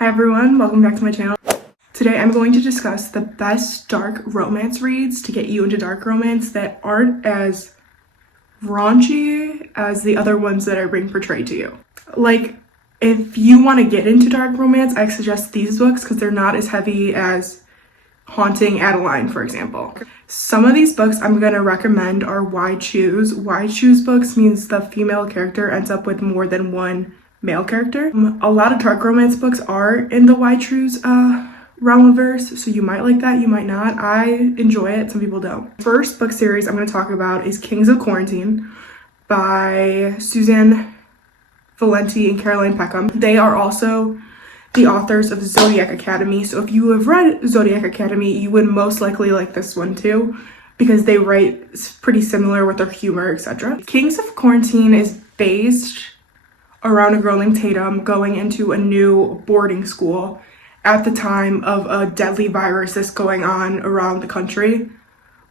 Hi everyone, welcome back to my channel. Today I'm going to discuss the best dark romance reads to get you into dark romance that aren't as raunchy as the other ones that are being portrayed to you. Like, if you want to get into dark romance, I suggest these books because they're not as heavy as Haunting Adeline, for example. Some of these books I'm going to recommend are why choose. Why choose books means the female character ends up with more than one male character. A lot of dark romance books are in the why choose realm of verse, so you might like that, you might not. I enjoy it, some people don't. First book series I'm going to talk about is Kings of Quarantine by Suzanne Valenti and Caroline Peckham. They are also the authors of Zodiac Academy, so if you have read Zodiac Academy, you would most likely like this one too, because they write pretty similar with their humor, etc. Kings of Quarantine is based around a girl named Tatum going into a new boarding school at the time of a deadly virus that's going on around the country,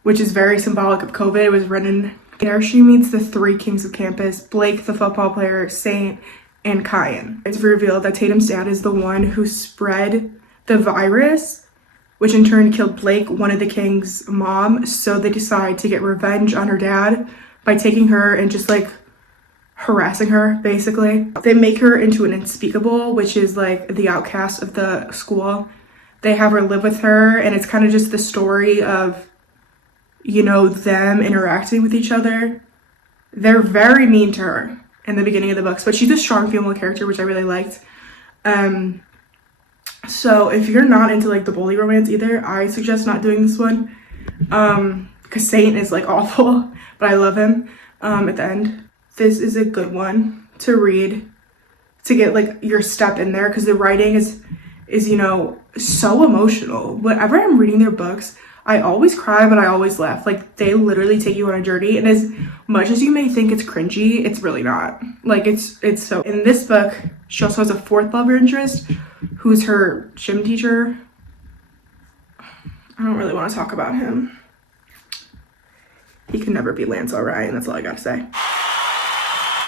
which is very symbolic of COVID. It was written there. She meets the three kings of campus: Blake, the football player, Saint, and Kyan. It's revealed that Tatum's dad is the one who spread the virus, which in turn killed Blake, one of the king's mom. So they decide to get revenge on her dad by taking her and just like harassing her, basically. They make her into an unspeakable, which is like the outcast of the school. They have her live with her, and it's kind of just the story of, you know, them interacting with each other. They're very mean to her in the beginning of the books, but she's a strong female character, which I really liked. So if you're not into like the bully romance either, I suggest not doing this one, because Saint is like awful, but I love him at the end. This is a good one to read to get like your step in there, because the writing is you know, so emotional. Whenever I'm reading their books, I always cry, but I always laugh. Like, they literally take you on a journey, and as much as you may think it's cringy, it's really not. Like, it's so. In this book, she also has a fourth love interest who's her gym teacher. I don't really want to talk about him. He can never be Lance Orion, that's all I gotta say.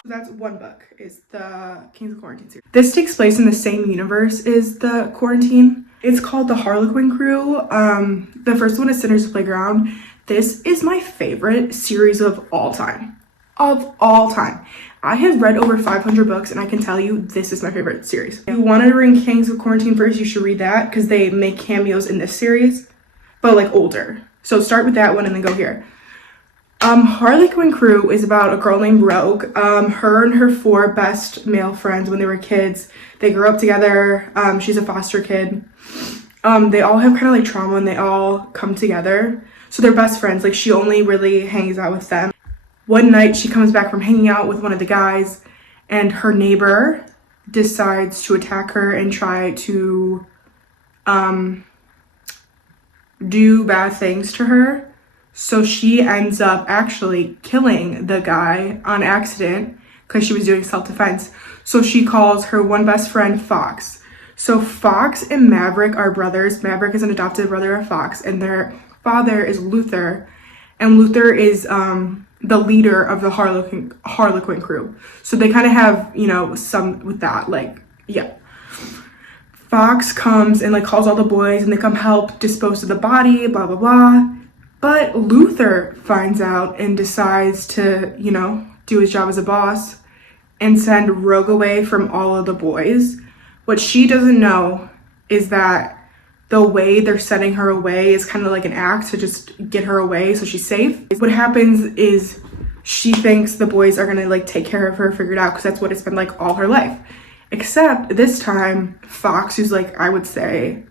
That's one book, is the Kings of Quarantine series. This takes place in the same universe as the Quarantine. It's called The Harlequin Crew. The first one is Sinner's Playground. This is my favorite series of all time. Of all time. I have read over 500 books, and I can tell you this is my favorite series. If you want to read Kings of Quarantine first, you should read that, because they make cameos in this series, but like older. So start with that one and then go here. Harlequin Crew is about a girl named Rogue. Her and her four best male friends when they were kids, they grew up together. She's a foster kid. They all have kind of like trauma, and they all come together. So they're best friends. Like, she only really hangs out with them. One night she comes back from hanging out with one of the guys, and her neighbor decides to attack her and try to do bad things to her. So she ends up actually killing the guy on accident because she was doing self-defense. So she calls her one best friend Fox. So Fox and Maverick are brothers. Maverick is an adopted brother of Fox, and their father is Luther. And Luther is the leader of the Harlequin Crew. So they kind of have, you know, some with that, like, yeah. Fox comes and like calls all the boys, and they come help dispose of the body, blah, blah, blah. But Luther finds out and decides to, you know, do his job as a boss and send Rogue away from all of the boys. What she doesn't know is that the way they're sending her away is kind of like an act to just get her away so she's safe. What happens is she thinks the boys are gonna like take care of her, figure it out, because that's what it's been like all her life. Except this time, Fox, who's like, I would say,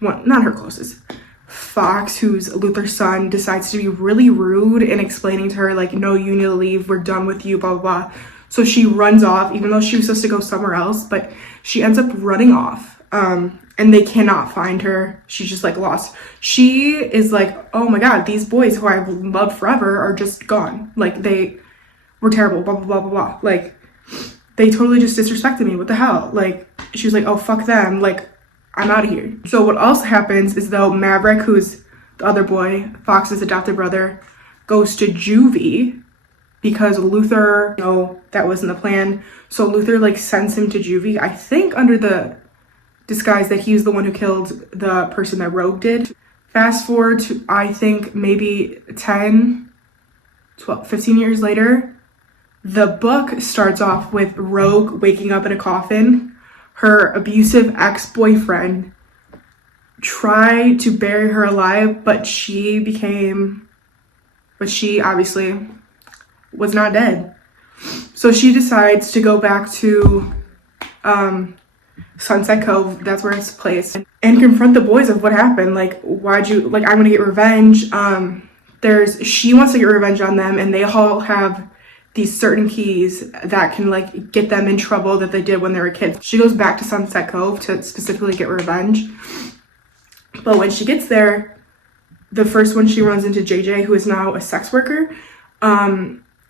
well, not her closest, Fox, who's Luther's son, decides to be really rude and explaining to her like, no, you need to leave, we're done with you, blah, blah, blah. So she runs off, even though she was supposed to go somewhere else, but she ends up running off, and they cannot find her. She's just like lost. She is like, oh my God, these boys who I've loved forever are just gone. Like, they were terrible, blah, blah, blah, blah, blah. Like, they totally just disrespected me. What the hell? Like, she was like, oh, fuck them. Like, I'm out of here. So what else happens is, though, Maverick, who's the other boy, Fox's adopted brother, goes to juvie because Luther, no, that wasn't the plan. So Luther like sends him to juvie, I think under the disguise that he's the one who killed the person that Rogue did. Fast forward to, I think, maybe 10, 12, 15 years later, the book starts off with Rogue waking up in a coffin. Her abusive ex-boyfriend tried to bury her alive, but she obviously was not dead. So she decides to go back to Sunset Cove, that's where it's placed, and confront the boys of what happened. Like, why'd you, like, I'm gonna get revenge. She wants to get revenge on them, and they all have these certain keys that can, like, get them in trouble that they did when they were kids. She goes back to Sunset Cove to specifically get revenge. But when she gets there, the first one she runs into JJ, who is now a sex worker.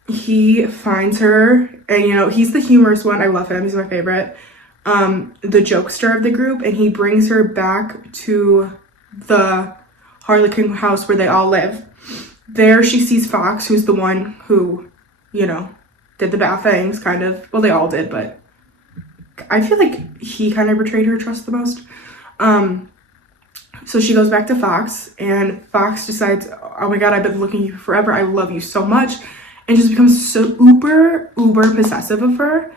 He finds her, and, you know, he's the humorous one. I love him. He's my favorite. The jokester of the group, and he brings her back to the Harlequin house where they all live. There she sees Fox, who's the one who, you know, did the bad things, kind of. Well, they all did, but I feel like he kind of betrayed her trust the most. So she goes back to Fox, and Fox decides, oh my god, I've been looking at you forever. I love you so much. And just becomes so uber possessive of her,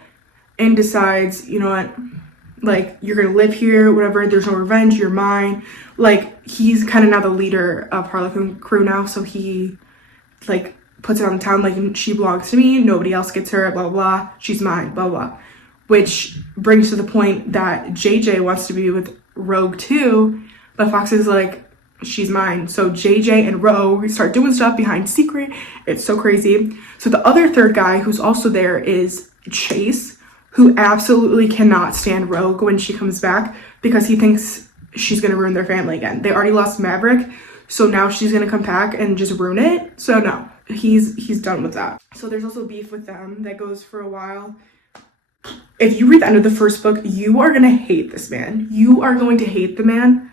and decides, you know what, like, you're gonna live here, whatever, there's no revenge, you're mine. Like, he's kind of now the leader of Harlequin crew now, so he, like, puts it on the town, like, she belongs to me, nobody else gets her, blah, blah, blah, she's mine, blah, blah. Which brings to the point that JJ wants to be with Rogue too, but Fox is like, she's mine. So JJ and Rogue start doing stuff behind secret. It's so crazy. So the other third guy who's also there is Chase, who absolutely cannot stand Rogue when she comes back because he thinks she's gonna ruin their family again. They already lost Maverick, so now she's gonna come back and just ruin it. So no, he's done with that. So there's also beef with them that goes for a while. If you read the end of the first book, you are gonna hate this man. You are going to hate the man.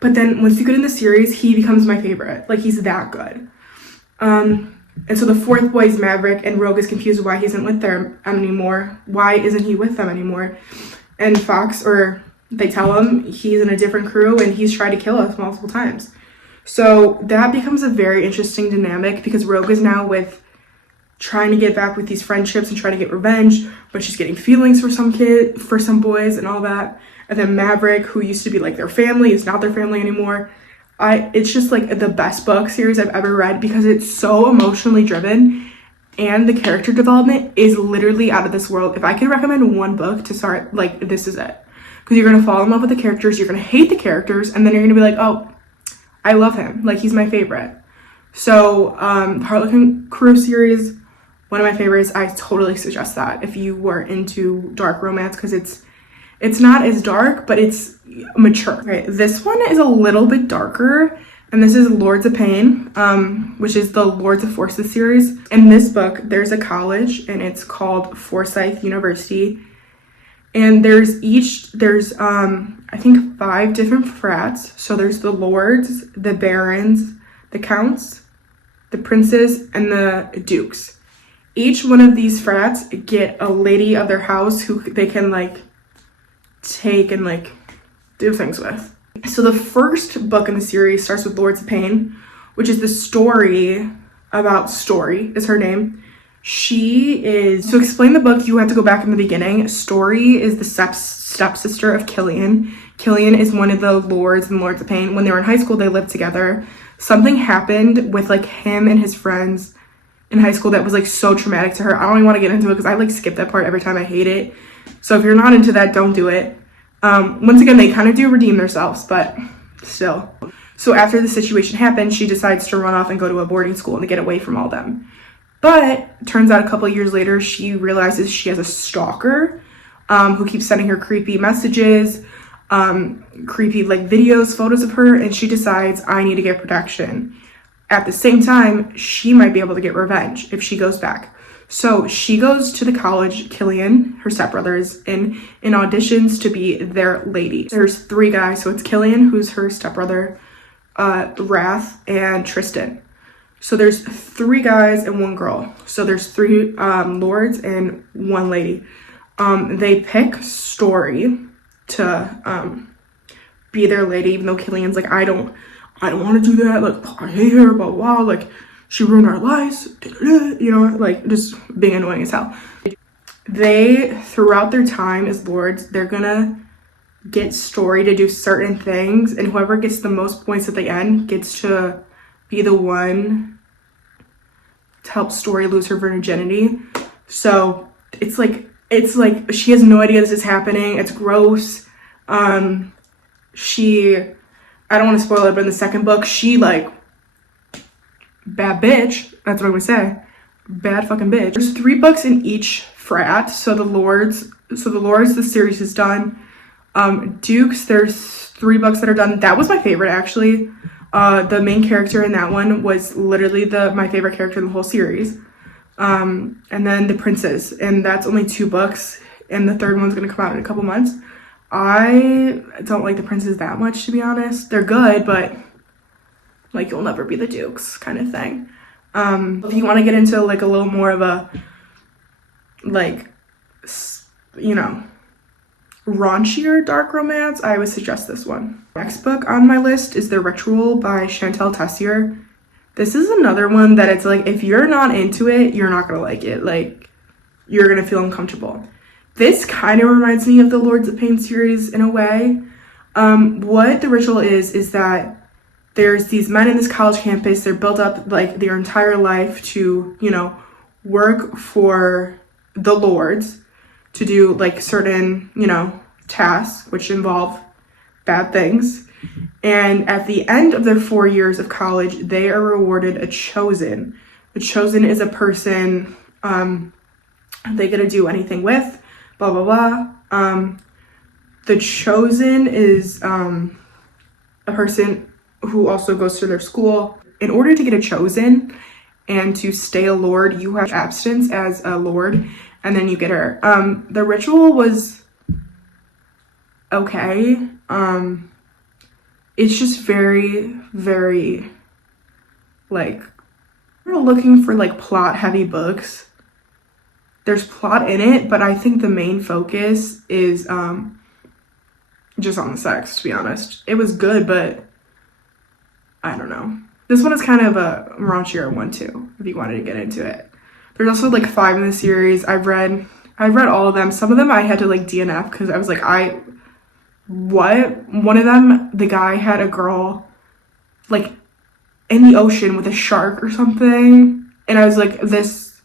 But then once you get in the series, he becomes my favorite. Like, he's that good. And so the fourth boy is Maverick, and Rogue is confused why he isn't with them anymore. Why isn't he with them anymore? And Fox, or they tell him he's in a different crew and he's tried to kill us multiple times. So that becomes a very interesting dynamic because Rogue is now with trying to get back with these friendships and trying to get revenge, but she's getting feelings for some boys and all that. And then Maverick, who used to be like their family, is not their family anymore. It's just like the best book series I've ever read because it's so emotionally driven and the character development is literally out of this world. If I could recommend one book to start, like, this is it. Because you're going to fall in love with the characters, you're going to hate the characters, and then you're going to be like, oh, I love him. Like, he's my favorite. So, Harlequin Crew series, one of my favorites. I totally suggest that if you were into dark romance because it's not as dark, but it's mature. Okay, this one is a little bit darker, and this is Lords of Pain, which is the Lords of Forces series. In this book, there's a college, and it's called Forsyth University. And there's I think 5 different frats. So there's the Lords, the Barons, the Counts, the Princes, and the Dukes. Each one of these frats get a lady of their house who they can, like, take and, like, do things with. So the first book in the series starts with Lords of Pain, which is the story about Story, is her name. To explain the book, you have to go back in the beginning. Story is the stepsister of Killian. Killian is one of the Lords and Lords of Pain. When they were in high school, they lived together. Something happened with, like, him and his friends in high school that was, like, so traumatic to her. I don't even want to get into it because I, like, skip that part every time. I hate it. So if you're not into that, don't do it. Once again, they kind of do redeem themselves, but still. So after the situation happened, she decides to run off and go to a boarding school and to get away from all them. But turns out a couple of years later, she realizes she has a stalker who keeps sending her creepy messages, creepy, like, videos, photos of her, and she decides, I need to get protection. At the same time, she might be able to get revenge if she goes back. So she goes to the college Killian, her stepbrother, is in auditions to be their lady. There's 3 guys, so it's Killian, who's her stepbrother, Wrath, and Tristan. So there's 3 guys and 1 girl. So there's 3 lords and 1 lady. They pick Story to be their lady, even though Killian's like, I don't want to do that, like, I hate her, blah, blah, blah, like, she ruined our lives, you know, like, just being annoying as hell. They, throughout their time as lords, they're gonna get Story to do certain things, and whoever gets the most points at the end gets to be the one to help Story lose her virginity. So it's like she has no idea this is happening. It's gross. I don't want to spoil it, but in the second book, she, like, bad bitch. That's what I'm gonna say. Bad fucking bitch. There's 3 books in each frat. So the Lords, the series is done. Dukes, there's 3 books that are done. That was my favorite, actually. The main character in that one was literally my favorite character in the whole series. And then the Princes, and that's only 2 books, and the 3rd one's gonna come out in a couple months. I don't like the Princes that much, to be honest. They're good, but, like, you'll never be the Dukes kind of thing. If you want to get into, like, a little more of a, like, you know, raunchier dark romance, I would suggest this one. Next book on my list is The Ritual by Chantal Tessier. This is another one that it's like, if you're not into it, you're not gonna like it. Like, you're gonna feel uncomfortable. This kind of reminds me of the Lords of Pain series in a way. What The Ritual is that there's these men in this college campus. They're built up, like, their entire life to, you know, work for the Lords, to do, like, certain, you know, tasks which involve bad things. And at the end of their 4 years of college, they are rewarded a chosen. A chosen is a person they get to do anything with, blah, blah, blah. The chosen is a person who also goes to their school. In order to get a chosen and to stay a lord, you have abstinence as a lord, and then you get her. The Ritual was okay. It's just very, very, like, we're looking for, like, plot heavy books. There's plot in it, but I think the main focus is just on the sex, to be honest. It was good, but I don't know. This one is kind of a raunchier one too, if you wanted to get into it. There's also, like, 5 in the series. I've read all of them. Some of them I had to, like, DNF because I was like, what? One of them, the guy had a girl, like, in the ocean with a shark or something, and I was like, this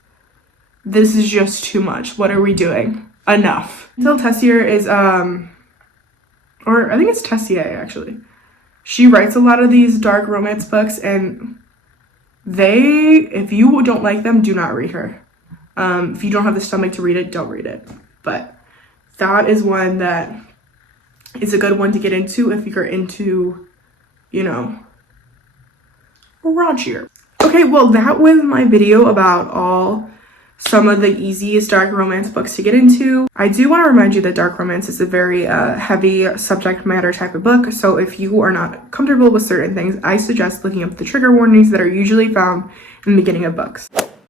is just too much. What are we doing? Enough. Chantal Tessier is or I think it's Tessier, actually. She writes a lot of these dark romance books, and if you don't like them, do not read her. If you don't have the stomach to read it, don't read it. But that is one that is a good one to get into if you're into, you know, raunchier. Okay, well, that was my video about some of the easiest dark romance books to get into. I do want to remind you that dark romance is a very heavy subject matter type of book, so if you are not comfortable with certain things, I suggest looking up the trigger warnings that are usually found in the beginning of books.